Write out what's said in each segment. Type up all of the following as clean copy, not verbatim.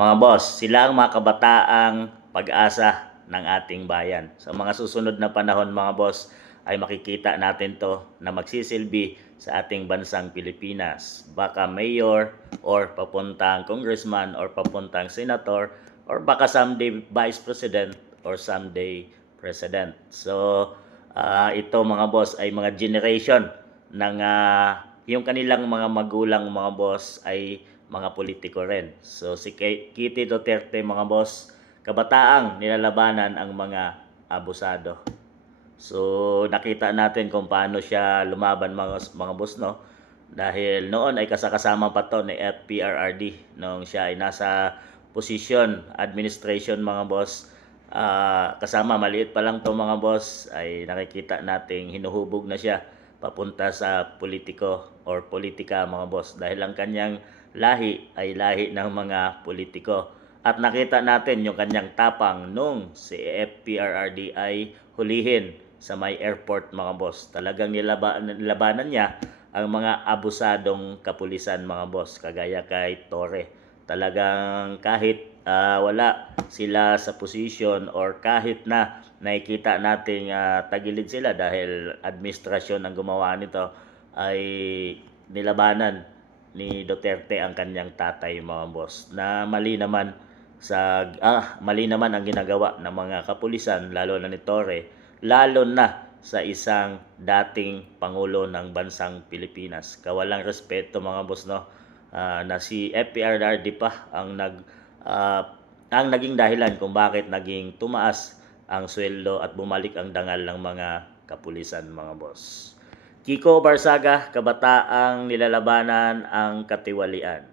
Mga boss, sila ang mga kabataang pag-asa ng ating bayan. Sa mga susunod na panahon mga boss, ay makikita natin to na magsisilbi sa ating bansang Pilipinas. Baka mayor or papuntang congressman or papuntang senator or baka someday vice president or someday president. So, ito mga boss ay mga generation ng yung kanilang mga magulang mga boss ay mga politiko rin. So si Kitty Duterte mga boss, kabataang nilalabanan ang mga abusado. So nakita natin kung paano siya lumaban mga boss no. Dahil noon ay kasama pa to ni FPRRD nung siya ay nasa position, administration mga boss. Kasama maliit pa lang to mga boss ay nakikita nating hinuhubog na siya papunta sa politiko or politika mga boss dahil ang kanyang lahi ay lahi ng mga politiko. At nakita natin yung kanyang tapang nung si FPRRD ay hulihin sa may airport mga boss. Talagang nilabanan niya ang mga abusadong kapulisan mga boss kagaya kay Torre. Talagang kahit wala sila sa position or kahit na nakikita nating tagilid sila dahil administrasyon ang gumawa nito ay nilabanan ni Duterte ang kanyang tatay mga boss na mali naman ang ginagawa ng mga kapulisan lalo na ni Torre, lalo na sa isang dating pangulo ng bansang Pilipinas. Kawalang respeto mga boss no, na si FPRRD pa ang naging dahilan kung bakit naging tumaas ang sweldo at bumalik ang dangal ng mga kapulisan mga boss. Kiko Barsaga, kabataang nilalabanan ang katiwalian.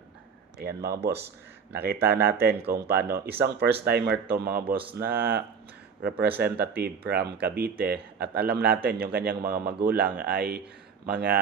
Ayan mga boss, nakita natin kung paano isang first timer to mga boss na representative from Cavite at alam natin yung kanyang mga magulang ay mga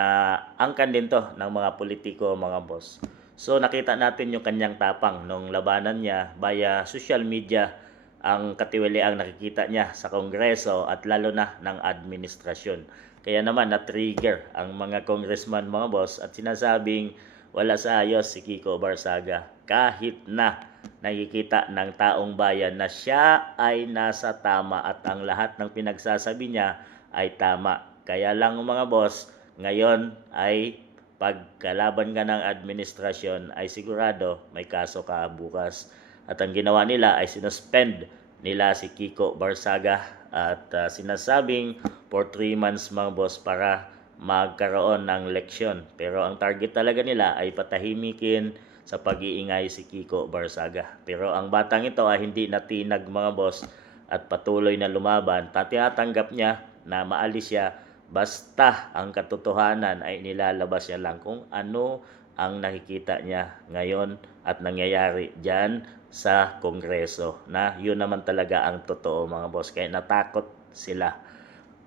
angkan din to ng mga politiko mga boss. So nakita natin yung kanyang tapang nung labanan niya via social media, ang katiwaliang nakikita niya sa kongreso at lalo na ng administrasyon. Kaya naman na-trigger ang mga congressman mga boss at sinasabing wala sa ayos si Kiko Barsaga kahit na nakikita ng taong bayan na siya ay nasa tama at ang lahat ng pinagsasabi niya ay tama. Kaya lang mga boss, ngayon ay pagkalaban ka ng administrasyon ay sigurado may kaso ka bukas. At ang ginawa nila ay sinuspend nila si Kiko Barsaga at sinasabing for 3 months mga boss para magkaroon ng leksyon. Pero ang target talaga nila ay patahimikin sa pag-iingay si Kiko Barsaga. Pero ang batang ito ay hindi natinag mga boss at patuloy na lumaban. Tinatanggap niya na maalis siya basta ang katotohanan ay nilalabas niya lang kung ano ang nakikita niya ngayon at nangyayari dyan sa Kongreso. Na yun naman talaga ang totoo mga boss. Kaya natakot sila.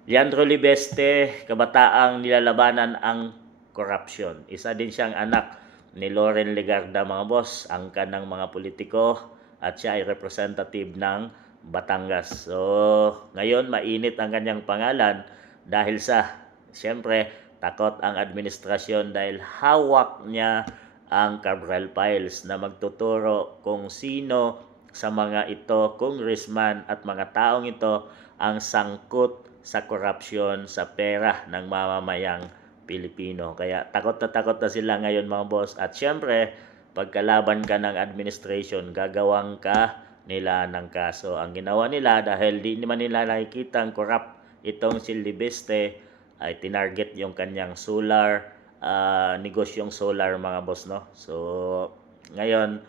Leandro Libeste, kabataang nilalabanan ang korupsyon. Isa din siyang anak ni Loren Legarda mga boss, angkan ng mga politiko at siya ay representative ng Batangas. So, ngayon mainit ang kanyang pangalan dahil siyempre, takot ang administrasyon dahil hawak niya ang Cabral Files na magtuturo kung sino sa mga ito, congressman at mga taong ito ang sangkot sa korupsyon sa pera ng mamamayang Pilipino. Kaya takot na sila ngayon mga boss. At syempre, pagkalaban ka ng administration, gagawang ka nila ng kaso. Ang ginawa nila dahil di naman nila nakikita ang corrupt itong si Libeste ay tinarget yung kanyang solar, negosyong solar mga boss no. So, ngayon,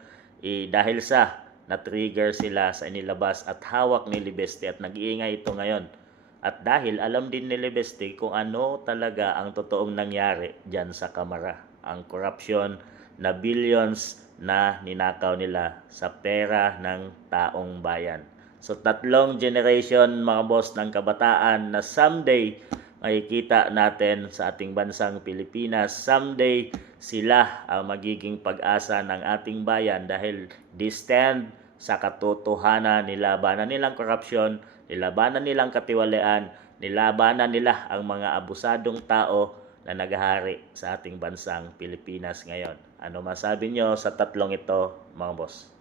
dahil sa na-trigger sila sa inilabas at hawak ni Libeste at nag-iingay ito ngayon. At dahil alam din ni Libeste kung ano talaga ang totoong nangyari dyan sa Kamara. Ang korupsyon na billions na ninakaw nila sa pera ng taong bayan. So 3 generation mga boss ng kabataan na someday makikita natin sa ating bansang Pilipinas. Someday sila ang magiging pag-asa ng ating bayan dahil they stand sa katotohanan, nilabanan nilang korupsyon, nilabanan nilang katiwalian, nilabanan nila ang mga abusadong tao na naghahari sa ating bansang Pilipinas ngayon. Ano masabi nyo sa 3 ito mga boss?